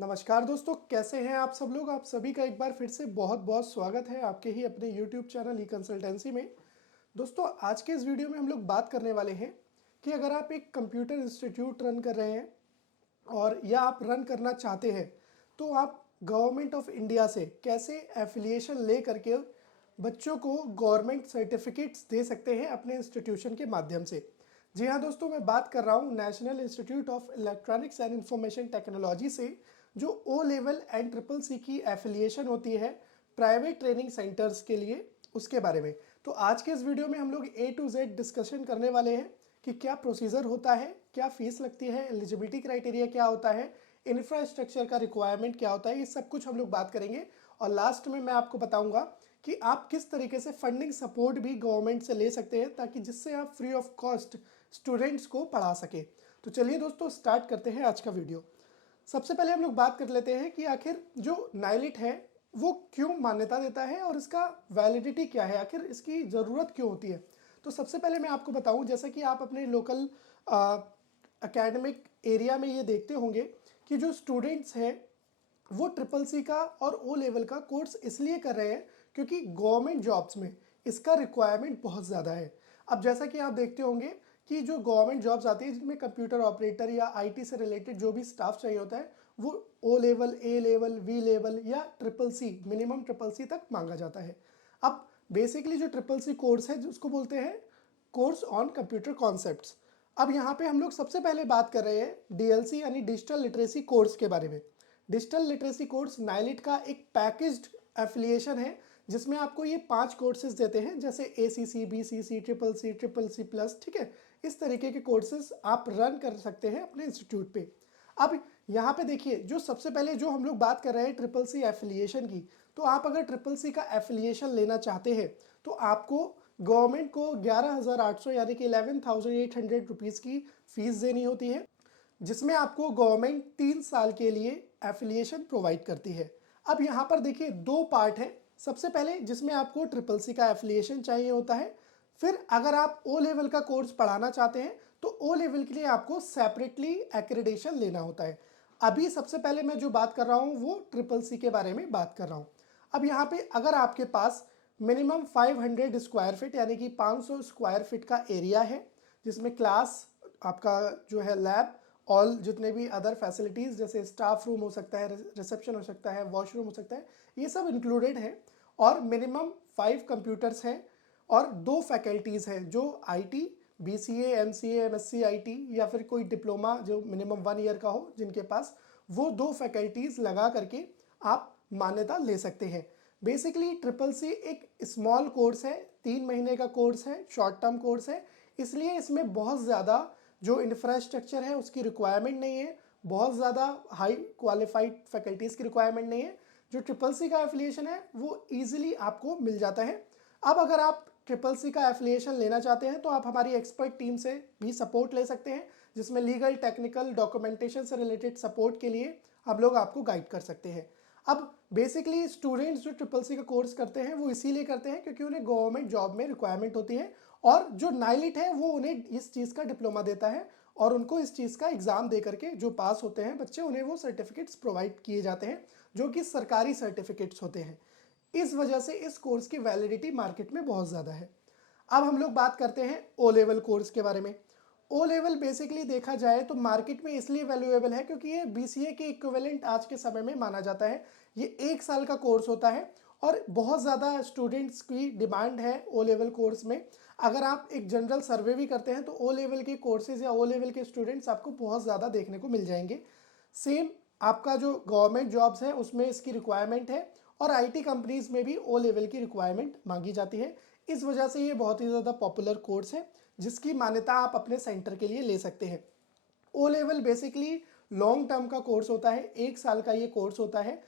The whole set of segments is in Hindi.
नमस्कार दोस्तों, कैसे हैं आप सब लोग। आप सभी का एक बार फिर से बहुत बहुत स्वागत है आपके ही अपने YouTube चैनल ई कंसल्टेंसी में। दोस्तों, आज के इस वीडियो में हम लोग बात करने वाले हैं कि अगर आप एक कंप्यूटर इंस्टीट्यूट रन कर रहे हैं और या आप रन करना चाहते हैं तो आप गवर्नमेंट ऑफ इंडिया से कैसे एफिलिएशन ले करके बच्चों को गवर्नमेंट सर्टिफिकेट्स दे सकते हैं अपने इंस्टीट्यूशन के माध्यम से। जी हाँ दोस्तों, मैं बात कर रहा हूँ national institute of electronics and information technology से, जो O level and triple C की एफिलिएशन होती है प्राइवेट ट्रेनिंग सेंटर्स के लिए, उसके बारे में। तो आज के इस वीडियो में हम लोग A to Z डिस्कशन करने वाले हैं कि क्या प्रोसीजर होता है, क्या फीस लगती है, एलिजिबिलिटी क्राइटेरिया क्या होता है, इंफ्रास्ट्रक्चर का रिक्वायरमेंट क्या होता है, ये सब कुछ हम लोग बात करेंगे। और लास्ट में मैं आपको बताऊंगा कि आप किस तरीके से फंडिंग सपोर्ट भी गवर्नमेंट से ले सकते हैं ताकि जिससे आप फ्री ऑफ कॉस्ट स्टूडेंट्स को पढ़ा सके। तो चलिए दोस्तों, स्टार्ट करते हैं आज का वीडियो। सबसे पहले हम लोग बात कर लेते हैं कि आखिर जो नाइलिट है वो क्यों मान्यता देता है और इसका वैलिडिटी क्या है, आखिर इसकी ज़रूरत क्यों होती है। तो सबसे पहले मैं आपको बताऊं, जैसा कि आप अपने लोकल एकेडमिक एरिया में ये देखते होंगे कि जो स्टूडेंट्स हैं वो ट्रिपल सी का और ओ लेवल का कोर्स इसलिए कर रहे हैं क्योंकि गवर्नमेंट जॉब्स में इसका रिक्वायरमेंट बहुत ज़्यादा है। अब जैसा कि आप देखते होंगे कि जो गवर्नमेंट जॉब्स आती है जिनमें कंप्यूटर ऑपरेटर या आईटी से रिलेटेड जो भी स्टाफ चाहिए होता है वो O level, A level, B level या triple C, minimum triple C तक मांगा जाता है। अब बेसिकली जो ट्रिपल सी कोर्स है उसको बोलते हैं कोर्स ऑन कंप्यूटर कॉन्सेप्ट्स। अब यहाँ पे हम लोग सबसे पहले बात कर रहे हैं डीएलसी यानी डिजिटल लिटरेसी कोर्स के बारे में। डिजिटल लिटरेसी कोर्स नाइलिट का एक पैकेज्ड एफिलिएशन है जिसमें आपको ये 5 कोर्सेज देते हैं, जैसे ACC, BCC, triple C plus, ठीक है। इस तरीके के कोर्सेज आप रन कर सकते हैं अपने इंस्टीट्यूट पे। अब यहाँ पे देखिए, जो सबसे पहले जो हम लोग बात कर रहे हैं ट्रिपल सी एफिलिएशन की, तो आप अगर ट्रिपल सी का एफिलिएशन लेना चाहते हैं तो आपको गवर्नमेंट को 11,800 यानी कि 11,800 रुपीज़ की फीस देनी होती है, जिसमें आपको गवर्नमेंट 3 साल के लिए एफिलिएशन प्रोवाइड करती है। अब यहाँ पर देखिए 2 पार्ट है। सबसे पहले जिसमें आपको ट्रिपल सी का एफिलिएशन चाहिए होता है, फिर अगर आप ओ लेवल का कोर्स पढ़ाना चाहते हैं तो ओ लेवल के लिए आपको सेपरेटली एक्रेडिटेशन लेना होता है। अभी सबसे पहले मैं जो बात कर रहा हूँ वो ट्रिपल सी के बारे में बात कर रहा हूँ। अब यहाँ पे अगर आपके पास मिनिमम 500 स्क्वायर फीट यानी कि 500 स्क्वायर फीट का एरिया है, जिसमें क्लास, आपका जो है लैब, ऑल जितने भी अदर फैसिलिटीज़ जैसे स्टाफ रूम हो सकता है, रिसेप्शन हो सकता है, वॉशरूम हो सकता है, ये सब इंक्लूडेड है, और मिनिमम 5 कंप्यूटर्स हैं और 2 फैकल्टीज़ हैं जो IT, BCA, MCA, MSc IT या फिर कोई डिप्लोमा जो मिनिमम 1 ईयर का हो जिनके पास, वो 2 फैकल्टीज़ लगा करके आप मान्यता ले सकते हैं। बेसिकली ट्रिपल सी एक स्मॉल कोर्स है, 3 महीने का कोर्स है, शॉर्ट टर्म कोर्स है, इसलिए इसमें बहुत ज़्यादा जो इंफ्रास्ट्रक्चर है उसकी रिक्वायरमेंट नहीं है, बहुत ज़्यादा हाई क्वालिफाइड फैकल्टीज़ की रिक्वायरमेंट नहीं है। जो ट्रिपल सी का एफिलिएशन है वो ईजिली आपको मिल जाता है। अब अगर आप ट्रिपल सी का एफिलिएशन लेना चाहते हैं तो आप हमारी एक्सपर्ट टीम से भी सपोर्ट ले सकते हैं, जिसमें लीगल, टेक्निकल, डॉक्यूमेंटेशन से रिलेटेड सपोर्ट के लिए हम लोग आपको गाइड कर सकते हैं। अब बेसिकली स्टूडेंट्स जो ट्रिपल सी का कोर्स करते हैं वो इसीलिए करते हैं क्योंकि उन्हें गवर्नमेंट जॉब में रिक्वायरमेंट होती है, और जो नाइलिट है वो उन्हें इस चीज़ का डिप्लोमा देता है और उनको इस चीज़ का एग्ज़ाम दे करके जो पास होते हैं बच्चे, उन्हें वो सर्टिफिकेट्स प्रोवाइड किए जाते हैं जो कि सरकारी सर्टिफिकेट्स होते हैं। इस वजह से इस कोर्स की वैलिडिटी मार्केट में बहुत ज़्यादा है। अब हम लोग बात करते हैं ओ लेवल कोर्स के बारे में। ओ लेवल बेसिकली देखा जाए तो मार्केट में इसलिए वैल्यूएबल है क्योंकि ये BCA के इक्विवेलेंट आज के समय में माना जाता है। ये 1 साल का कोर्स होता है और बहुत ज़्यादा स्टूडेंट्स की डिमांड है ओ लेवल कोर्स में। अगर आप एक जनरल सर्वे भी करते हैं तो ओ लेवल के कोर्सेज या ओ लेवल के स्टूडेंट्स आपको बहुत ज़्यादा देखने को मिल जाएंगे। सेम आपका जो गवर्नमेंट जॉब्स है उसमें इसकी रिक्वायरमेंट है, और IT कंपनीज़ में भी ओ लेवल की रिक्वायरमेंट मांगी जाती है। इस वजह से ये बहुत ही ज़्यादा पॉपुलर कोर्स है जिसकी मान्यता आप अपने सेंटर के लिए ले सकते हैं। O level basically long term का कोर्स होता है, 1 साल का ये कोर्स होता है,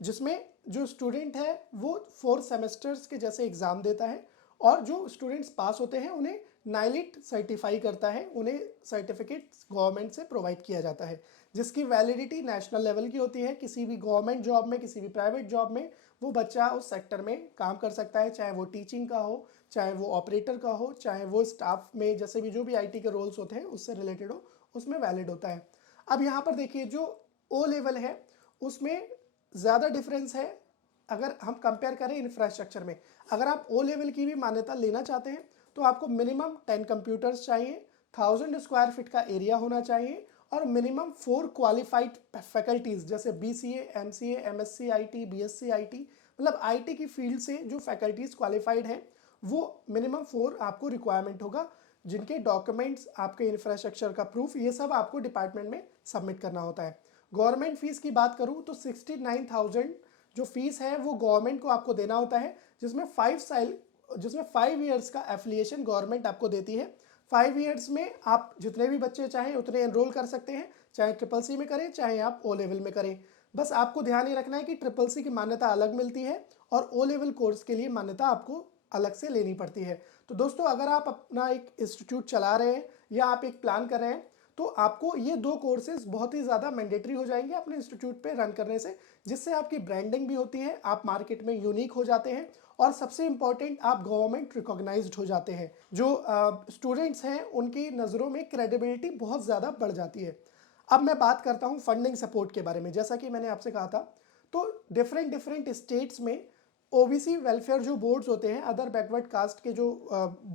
जिसमें जो स्टूडेंट है वो 4 सेमेस्टर्स के जैसे एग्ज़ाम देता है, और जो स्टूडेंट्स पास होते हैं उन्हें नाइलिट सर्टिफाई करता है, उन्हें सर्टिफिकेट गवर्नमेंट से प्रोवाइड किया जाता है, जिसकी वैलिडिटी नेशनल लेवल की होती है। किसी भी गवर्नमेंट जॉब में, किसी भी प्राइवेट जॉब में वो बच्चा उस सेक्टर में काम कर सकता है, चाहे वो टीचिंग का हो, चाहे वो ऑपरेटर का हो, चाहे वो स्टाफ में जैसे भी जो भी IT के रोल्स होते हैं उससे रिलेटेड हो, उसमें वैलिड होता है। अब यहाँ पर देखिए, जो ओ लेवल है उसमें ज़्यादा डिफरेंस है। अगर हम कंपेयर करें इंफ्रास्ट्रक्चर में, अगर आप ओ लेवल की भी मान्यता लेना चाहते हैं तो आपको मिनिमम 10 कंप्यूटर्स चाहिए, 1000 स्क्वायर फीट का एरिया होना चाहिए और मिनिमम 4 क्वालिफाइड फैकल्टीज़ जैसे BCA, MCA, MSc IT, BSc IT, मतलब IT की फील्ड से जो फैकल्टीज़ क्वालिफाइड हैं वो मिनिमम 4 आपको रिक्वायरमेंट होगा, जिनके डॉक्यूमेंट्स, आपके इंफ्रास्ट्रक्चर का प्रूफ, ये सब आपको डिपार्टमेंट में सबमिट करना होता है। गवर्नमेंट फीस की बात करूँ तो 69,000 जो फीस है वो गवर्नमेंट को आपको देना होता है, जिसमें 5 ईयर्स का एफिलिएशन गवर्नमेंट आपको देती है। 5 ईयर्स में आप जितने भी बच्चे चाहें उतने एनरोल कर सकते हैं, चाहे CCC में करें चाहे आप ओ लेवल में करें। बस आपको ध्यान ये रखना है कि CCC की मान्यता अलग मिलती है और ओ लेवल कोर्स के लिए मान्यता आपको अलग से लेनी पड़ती है। तो दोस्तों, अगर आप अपना एक इंस्टीट्यूट चला रहे हैं या आप एक प्लान कर रहे हैं तो आपको ये 2 कोर्सेज बहुत ही ज़्यादा मैंडेटरी हो जाएंगे अपने इंस्टीट्यूट पे रन करने से, जिससे आपकी ब्रांडिंग भी होती है, आप मार्केट में यूनिक हो जाते हैं और सबसे इंपॉर्टेंट आप गवर्नमेंट रिकॉग्नाइज्ड हो जाते हैं। जो स्टूडेंट्स हैं उनकी नज़रों में क्रेडिबिलिटी बहुत ज़्यादा बढ़ जाती है। अब मैं बात करता हूँ फंडिंग सपोर्ट के बारे में। जैसा कि मैंने आपसे कहा था, तो डिफरेंट स्टेट्स में ओबीसी वेलफेयर जो बोर्ड्स होते हैं, अदर बैकवर्ड कास्ट के जो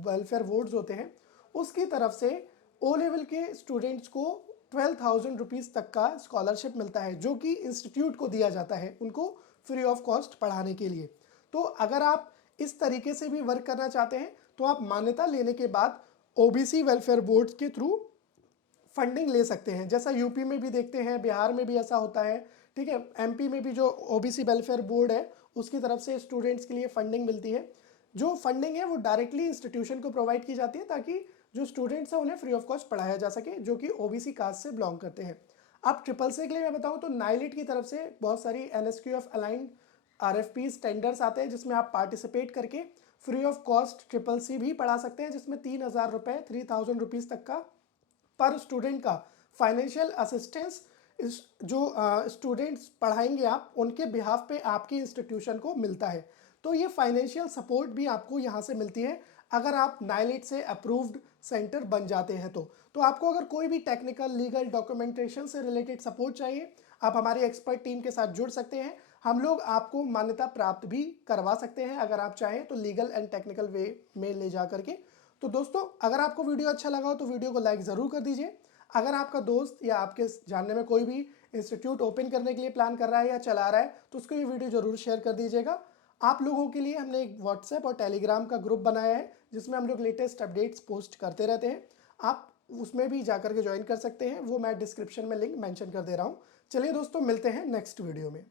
वेलफेयर बोर्ड्स होते हैं, उसकी तरफ से ओ लेवल के स्टूडेंट्स को 12,000 रुपीज़ तक का स्कॉलरशिप मिलता है, जो कि इंस्टीट्यूट को दिया जाता है उनको फ्री ऑफ कॉस्ट पढ़ाने के लिए। तो अगर आप इस तरीके से भी वर्क करना चाहते हैं तो आप मान्यता लेने के बाद ओबीसी वेलफेयर बोर्ड के थ्रू फंडिंग ले सकते हैं। जैसा यूपी में भी देखते हैं, बिहार में भी ऐसा होता है, ठीक है। एमपी में भी जो ओबीसी वेलफेयर बोर्ड है उसकी तरफ से स्टूडेंट्स के लिए फंडिंग मिलती है। जो फंडिंग है वो डायरेक्टली इंस्टीट्यूशन को प्रोवाइड की जाती है ताकि जो स्टूडेंट्स हैं उन्हें फ्री ऑफ कॉस्ट पढ़ाया जा सके, जो कि ओबीसी कास्ट से बिलोंग करते हैं। अब CCC के लिए मैं बताऊं तो नाइलिट की तरफ से बहुत सारी NSQF अलाइंड RFPs टेंडर्स आते हैं, जिसमें आप पार्टिसिपेट करके फ्री ऑफ कॉस्ट CCC भी पढ़ा सकते हैं, जिसमें 3,000 रुपये, 3,000 रुपीज़ तक का पर स्टूडेंट का फाइनेंशियल असिस्टेंस जो स्टूडेंट्स पढ़ाएंगे आप उनके बिहाफ पे आपकी इंस्टीट्यूशन को मिलता है। तो ये फाइनेंशियल सपोर्ट भी आपको यहाँ से मिलती है अगर आप नाइलिट से अप्रूव्ड सेंटर बन जाते हैं। तो आपको अगर कोई भी टेक्निकल, लीगल, डॉक्यूमेंटेशन से रिलेटेड सपोर्ट चाहिए, आप हमारी एक्सपर्ट टीम के साथ जुड़ सकते हैं। हम लोग आपको मान्यता प्राप्त भी करवा सकते हैं अगर आप चाहें तो, लीगल एंड टेक्निकल वे में ले जा करके। तो दोस्तों, अगर आपको वीडियो अच्छा लगा हो तो वीडियो को लाइक ज़रूर कर दीजिए। अगर आपका दोस्त या आपके जानने में कोई भी इंस्टीट्यूट ओपन करने के लिए प्लान कर रहा है या चला रहा है तो उसको ये वीडियो ज़रूर शेयर कर दीजिएगा। आप लोगों के लिए हमने एक व्हाट्सएप और टेलीग्राम का ग्रुप बनाया है जिसमें हम लोग लेटेस्ट अपडेट्स पोस्ट करते रहते हैं। आप उसमें भी जाकर के ज्वाइन कर सकते हैं, वो मैं डिस्क्रिप्शन में लिंक मेंशन कर दे रहा हूँ। चलिए दोस्तों, मिलते हैं नेक्स्ट वीडियो में।